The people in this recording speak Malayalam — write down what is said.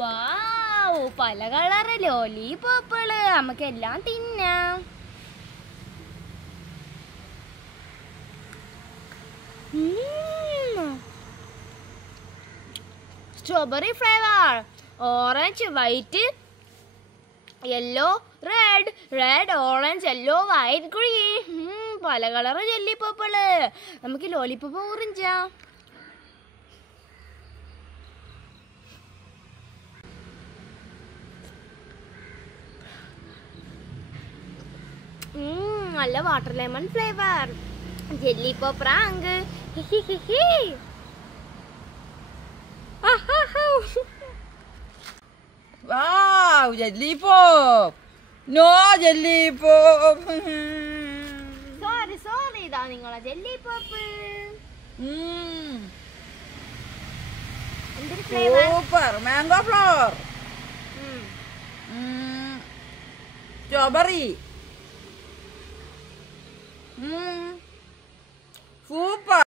വാവ്, പല കളറ് ലോലിപോപ്പുകള്. നമുക്കെല്ലാം തിന്നാം. Strawberry flavour, orange, white, yellow, red, red, orange, yellow, white, green. പല കളറ് ജെല്ലിപോപ്പുകള്. നമുക്ക് ലോലിപോപ്പ് ഓറഞ്ചാ. നല്ല water lemon flavour, jelly pop rank. Wow, jelly pop. No jelly pop. Sorry, ഇതാ നിങ്ങളെ ജെല്ലിപോപ്പ്. എന്തൊരു flavour? Super, mango flower. Strawberry. Super.